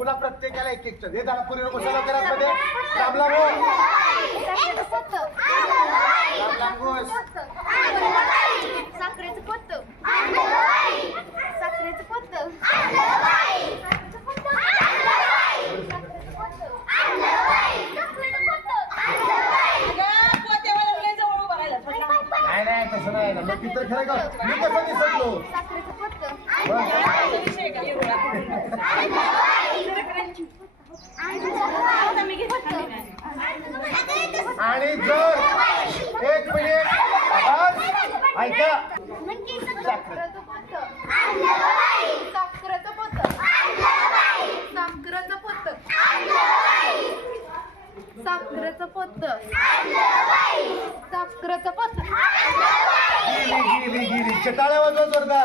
पुन्हा प्रत्येकाला एक एक हे जरा पुरी बसा लवकर मध्ये रामला गो साखरेचं पोत साखरेचं पोत नाही नाही तसं नाही ना मग तर खरं का मी कसं दिसलो साखरेचं पोत आणि जर एक मिनिट ऐका साखरेचं पोत साखरेचं पोत साखरेचं पोत साखरेचं पोत साखरेचं पोत गिरी गिरी गिरी चटाळ्या वाजवत वर्धा